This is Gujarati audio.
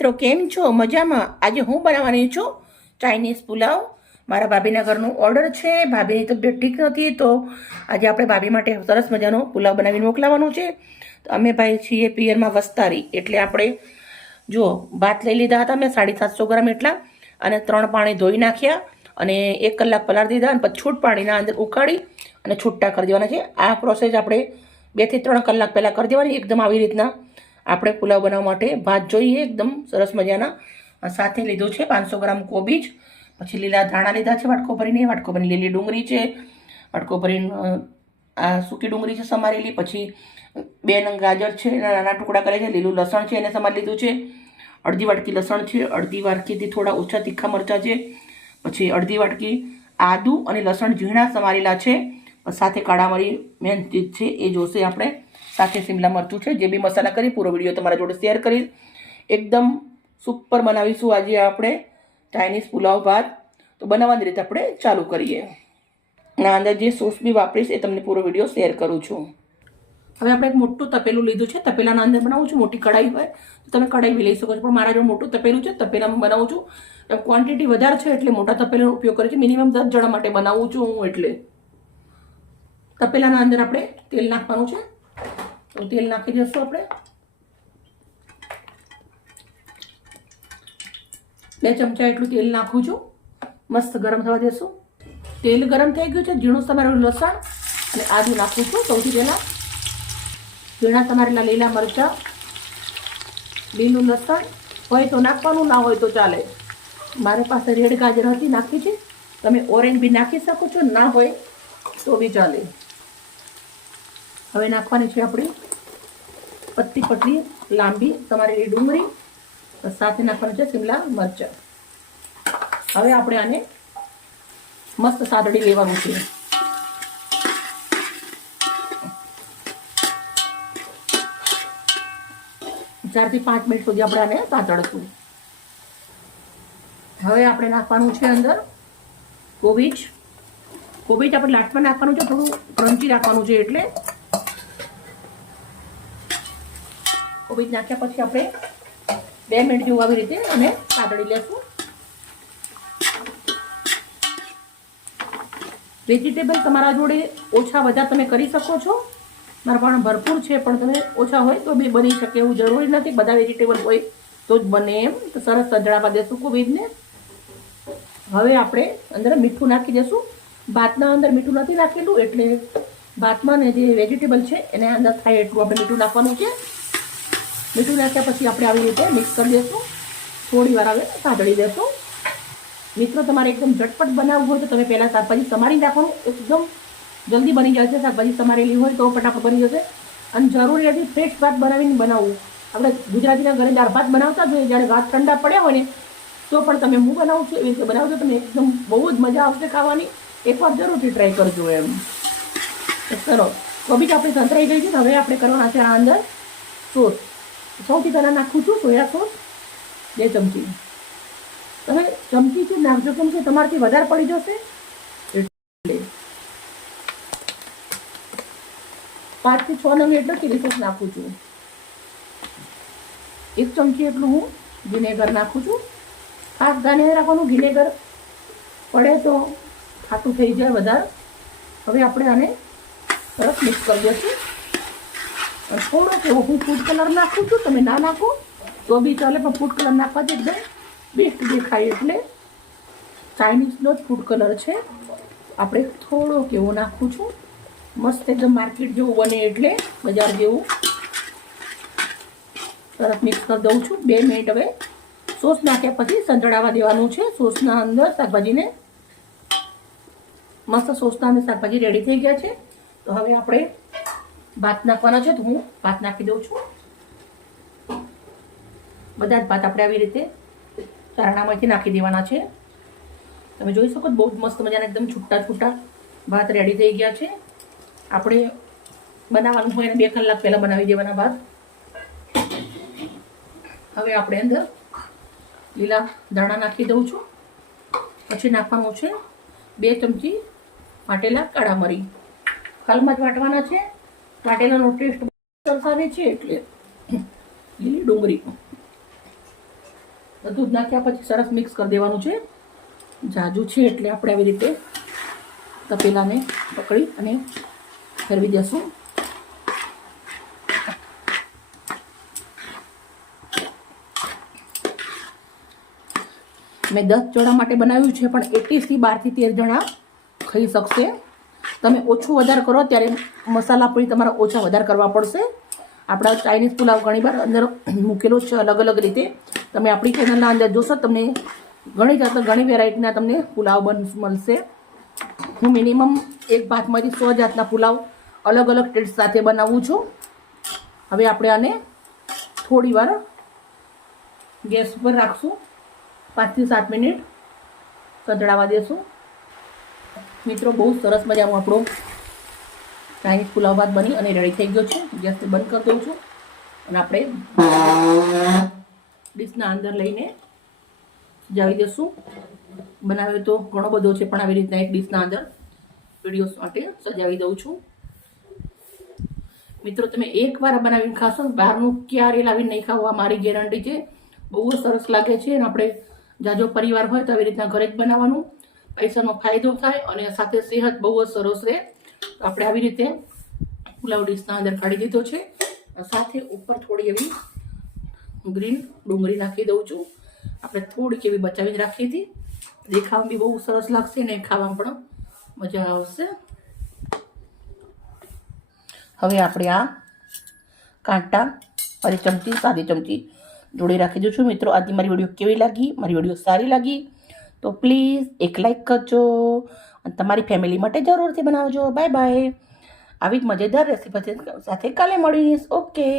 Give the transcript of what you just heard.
મિત્રો, કેમ છો? મજામાં? આજે હું બનાવવાની છું ચાઇનીઝ પુલાવ. મારા ભાભીના ઘરનું ઓર્ડર છે. ભાભીની તબિયત ઠીક નથી, તો આજે આપણે ભાભી માટે સરસ મજાનો પુલાવ બનાવીને મોકલાવાનું છે. તો અમે ભાઈ છીએ પિયરમાં વસ્તારી. એટલે આપણે જુઓ ભાત લઈ લીધા હતા, મેં સાડી સાતસો ગ્રામ એટલા, અને ત્રણ પાણી ધોઈ નાખ્યા, અને એક કલાક પલાળી દીધા, અને પછી છૂટ પાણીના અંદર ઉકાળી અને છૂટા કરી દેવાના છે. આ પ્રોસેસ આપણે બેથી ત્રણ કલાક પહેલાં કરી દેવાની. એકદમ આવી રીતના આપણે પુલાવ બનાવવા માટે ભાત જોઈએ, એકદમ સરસ મજાના. સાથે લીધું છે પાંચસો ગ્રામ કોબીજ, પછી લીલા ધાણા લીધા છે, વાટકો ભરીને. વાટકો ભરીને લીલી ડુંગળી છે, વાટકો ભરીને આ સૂકી ડુંગળી છે સમારેલી, પછી બે નંગ ગાજર છે, એના નાના ટુકડા કરે છે, લીલું લસણ છે, એને સમારી લીધું છે. અડધી વાટકી લસણ છે, અડધી વાટકીથી થોડા ઓછા તીખા મરચાં છે, પછી અડધી વાટકી આદું અને લસણ ઝીણા સમારેલા છે. સાથે કાળા મરી મેન છે, એ જોશે આપણે. સાથે સિમલા મરચું છે, જે બી મસાલા કરી, પૂરો વીડિયો તમારા જોડે શેર કરીશ. એકદમ સુપર બનાવીશું આજે આપણે ચાઇનીઝ પુલાવ ભાત. તો બનાવવાની રીતે આપણે ચાલુ કરીએ. ના, અંદર જે સોસ બી વાપરીશ એ તમને પૂરો વીડિયો શેર કરું છું. હવે આપણે એક મોટું તપેલું લીધું છે. તપેલાના અંદર બનાવું છું, મોટી કઢાઈ હોય તો તમે કઢાઈ બી લઈ શકો છો. પણ મારા જો મોટું તપેલું છે, તપેલામાં બનાવું છું. ક્વોન્ટિટી વધારે છે એટલે મોટા તપેલાનો ઉપયોગ કરું છું. મિનિમમ દસ જણા માટે બનાવું છું હું એટલે. તપેલાના અંદર આપણે તેલ નાખવાનું છે. તો તેલ નાખી દઈશું આપણે. બે ચમચા એટલું તેલ નાખું છું. મસ્ત ગરમ થવા દેશું. તેલ ગરમ થઈ ગયું છે, ઝીણું તમારું લસણ. અને આદુ નાખું છું સૌથી પહેલાં. ઝીણા તમારેલા લીલા મરચાં. લીલું લસણ. હોય તો નાખવાનું, ના હોય તો ચાલે. મારી પાસે રેડ ગાજર હતી, નાખી છે. તમે ઓરેન્જ બી નાખી શકો છો, ના હોય તો બી ચાલે. હવે નાખવાની છે આપણી પત્તી પતલી લાંબી તમારી ડુંગળી સાથે નાખવાનું છે શિમલા મરચાં. હવે આપણે આને મસ્ત સાદડી લેવાનું છે. ચારથી પાંચ મિનિટ સુધી આપણે આને સાતળશું હવે આપણે નાખવાનું છે અંદર કોબીજ. કોબીજ આપણે લાટમાં નાખવાનું છે, થોડું ક્રંચી રાખવાનું છે એટલે કોબીજ નાખ્યા પછી આપણે બે મિનિટ જેવું આવી રીતે અને પાતળી લેશું. વેજીટેબલ તમારા જોડે ઓછા વધારે તમે કરી શકો છો. મારા પણ ભરપૂર છે, પણ તમે ઓછા હોય તો બી બની શકે એવું જરૂરી નથી. બધા વેજીટેબલ હોય તો જ બને એમ. તો સરસ સજડાવા દેશું કોબીજને. હવે આપણે અંદર મીઠું નાખી દઈશું ભાતના અંદર મીઠું નથી નાખેલું એટલે ભાતમાં ને જે વેજીટેબલ છે, એને અંદર થાય એટલું આપણે મીઠું નાખવાનું છે. મીઠું નાખ્યા પછી આપણે આવી રીતે મિક્સ કરી દઈશું થોડી વાર આવે સાંતળી દેશું. મિત્રો, તમારે એકદમ ઝટપટ બનાવવું હોય તો તમે પહેલાં શાકભાજી સમારી નાખવાનું. એકદમ જલ્દી બની છે. શાકભાજી સમારેલી હોય તો ફટાફટ બની જશે. અને જરૂરી નથી ફ્રેશ ભાત બનાવીને બનાવવું. આપણે ગુજરાતીના ઘરે દાળ ભાત બનાવતા જ હોય જ્યારે ભાત ઠંડા પડ્યા હોય ને, તો પણ તમે હું બનાવું છું? એવી રીતે બનાવજો. તમને એકદમ બહુ જ મજા આવશે ખાવાની. એકવાર જરૂરથી ટ્રાય કરજો એમ. સરસ કોબીજ આપણે સંતરાઈ ગઈ છે. હવે આપણે કરવાના છે આ અંદર સોસ સૌથી પહેલાં નાખું છું સોયા સોસ બે ચમચી તમે ચમચીથી નાખજો કેમ કે તમારાથી વધારે પડી જશે એટલે પાંચથી છ નવી એટલે ચીલી સોસ નાખું છું એક ચમચી એટલું હું વિનેગર નાખું છું ખાસ ધ્યાન રાખવાનું વિનેગર પડે તો ખાટું થઈ જાય વધારે હવે આપણે આને સરસ મિક્સ કરી દઈશું થોડોક એવો હું ફૂડ કલર નાખું છું, તમે ના નાખો. તો બી ચાલે, પણ ફૂડ કલર નાખવાથી એકદમ. બેસ્ટ દેખાય એટલે. ચાઇનીઝનો જ ફૂડ કલર છે. આપણે થોડોક એવો નાખું છું. મસ્ત એકદમ માર્કેટ જેવું બને એટલે, બજાર જેવું. તરત મિક્સ કરી દઉં છું. બે મિનિટ હવે. સોસ નાખ્યા પછી સંતળાવા દેવાનું છે. સોસના અંદર શાકભાજીને મસ્ત સોસના અંદર શાકભાજી રેડી થઈ ગયા છે. તો હવે આપણે ભાત નાખવાના છે તો હું ભાત નાખી દઉં છું. બધા જ ભાત આપણે આવી રીતે ચારણામાંથી નાખી દેવાના છે. તમે જોઈ શકો બહુ જ મસ્ત મજાના એકદમ છૂટા છૂટા ભાત રેડી થઈ ગયા છે. આપણે બનાવવાનું હોય એને બે કલાક પહેલાં બનાવી દેવાના ભાત. હવે આપણે અંદર લીલા દાણા નાખી દઉં છું. પછી નાખવાનું છે બે ચમચી વાટેલા કાળા મરી. ખાલમાં જ વાટવાના છે. વાટેલાનો ટેસ્ટ સરસ છે એટલે લીલી ડુંગળી. બધું દૂધ નાખ્યા પછી સરસ મિક્સ કરી દેવાનું છે. જાજુ છે એટલે આપણે આવી રીતે તપેલાને પકડી અને ફેરવી દઈશું મેં દસ જણા માટે બનાવ્યું છે, પણ એકવીસથી બારથી તેર જણા ખાઈ શકશે. તમે ઓછું વધારે કરો ત્યારે મસાલા પણ તમારે ઓછા વધારે કરવા પડશે. આપણા ચાઇનીઝ પુલાવ ઘણીવાર અંદર મૂકેલો છે અલગ અલગ રીતે. તમે આપણી ચેનલના અંદર જોશો તમને ઘણી જાતના, ઘણી વેરાયટીના તમને પુલાવ બન, મળશે. હું મિનિમમ એક ભાતમાંથી સો જાતના પુલાવ અલગ અલગ ટેસ્ટ સાથે બનાવું છું. હવે આપણે આને થોડી વાર ગેસ પર રાખશું. પાંચથી સાત મિનિટ સંતળાવા દેશું. મિત્રો, બહુ સરસ મજાનો આપણો ચાઇનીઝ પુલાવ ભાત બની અને રેડી થઈ ગયો છે. ગેસ બંધ કરી દઉં છું અને આપણે ડીશના અંદર લઈને સજાવી દઈશું બનાવ્યો તો ઘણો બધો છે, પણ આવી રીતના એક ડીશના અંદર વિડીયોઝ માટે સજાવી દઉં છું. મિત્રો, તમે એકવાર બનાવીને ખાશો બહારનું ક્યારે લાવીને નહીં ખાવું. મારી ગેરંટી છે. બહુ સરસ લાગે છે અને આપણે જાજો પરિવાર હોય તો આવી રીતના ઘરે જ બનાવવાનું. પૈસાનો ફાયદો થાય અને સાથે સેહત બહુ જ સરસ રહે. આપણે આવી રીતે પુલાવ ડીશના અંદર કાઢી દીધો છે. સાથે ઉપર થોડી એવી ગ્રીન ડુંગળી નાખી દઉં છું. આપણે થોડીક એવી બચાવીને રાખી હતી. દેખાવામાં બી બહુ સરસ લાગશે ને ખાવામાં પણ મજા આવશે. હવે આપણે આ કાંટા અને ચમચી, સાદી ચમચી જોડે રાખી દઉં છું. મિત્રો, આજની મારી વીડિયો કેવી લાગી? મારી વીડિયો સારી લાગી? તો પ્લીઝ એક લાઈક કરજો અને તમારી ફેમિલી માટે જરૂરથી બનાવજો. બાય બાય આવી જ મજેદાર રેસીપી સાથે કાલે મળીશ. ઓકે